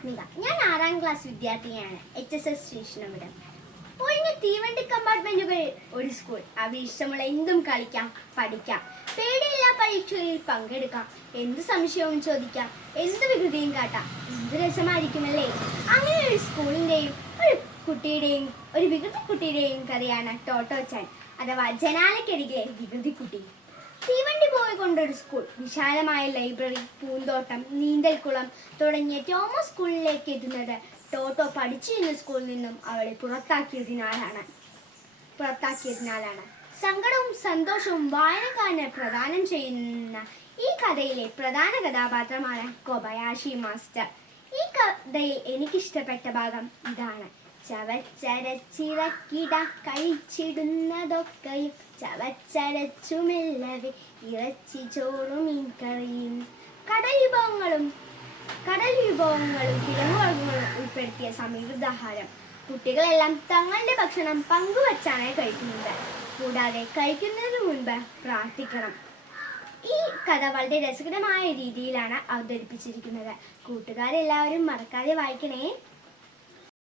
ആത്മിക. ഞാൻ 6ാം ക്ലാസ് വിദ്യാർത്ഥിനിയാണ്. HSS സ്റ്റേഷനവിടം. ഒഴിഞ്ഞ തീവണ്ടി കമ്പാർട്ട്മെന്റുകൾ ഒരു സ്കൂൾ. അവിടെ ഇഷ്ടമുള്ള എന്തും കളിക്കാം, പഠിക്കാം. പേടിയില്ലാ പരീക്ഷകളിൽ പങ്കെടുക്കാം. എന്ത് സംശയവും ചോദിക്കാം, എന്ത് വികൃതിയും കാട്ടാം. എന്ത് രസമായിരിക്കുമല്ലേ? അങ്ങനെ ഒരു സ്കൂളിന്റെയും ഒരു വികൃതി കുട്ടിയുടെയും കഥയാണ് ടോട്ടോച്ചാൻ അഥവാ ജനാലക്കരികിലെ വികൃതിക്കുട്ടി. തീവണ്ടി ബോയ് കൊണ്ടൊരു സ്കൂൾ. വിശാലമായ ലൈബ്രറി, പൂന്തോട്ടം, നീന്തൽക്കുളം തുടങ്ങിയ ടോമസ് സ്കൂളിലേക്ക് എത്തുന്നത് ടോട്ടോ പഠിച്ചിരുന്ന സ്കൂളിൽ നിന്നും അവളെ പുറത്താക്കിയതിനാലാണ്. സങ്കടവും സന്തോഷവും വായനക്കാരന് പ്രദാനം ചെയ്യുന്ന ഈ കഥയിലെ പ്രധാന കഥാപാത്രമാണ് കൊബയാഷി മാസ്റ്റർ. ഈ കഥയിൽ എനിക്കിഷ്ടപ്പെട്ട ഭാഗം ഇതാണ്. ചവച്ചരച്ചിറക്കിട കഴിച്ചിടുന്നതൊക്കെയും ചവച്ചരച്ചുമെല്ലവേ ഇറച്ചി ചോറും മീൻകറിയും കടൽ വിഭവങ്ങളും കിഴങ്ങുവർഗ്ഗങ്ങളും ഉൾപ്പെടുത്തിയ സമീകൃതാഹാരം. കുട്ടികളെല്ലാം തങ്ങളുടെ ഭക്ഷണം പങ്കുവച്ചാണ് കഴിക്കുന്നത്. കൂടാതെ കഴിക്കുന്നതിന് മുൻപ് പ്രാർത്ഥിക്കണം. ഈ കഥ വളരെ രസകരമായ രീതിയിലാണ് അവതരിപ്പിച്ചിരിക്കുന്നത്. കൂട്ടുകാരെല്ലാവരും മറക്കാതെ വായിക്കണേ.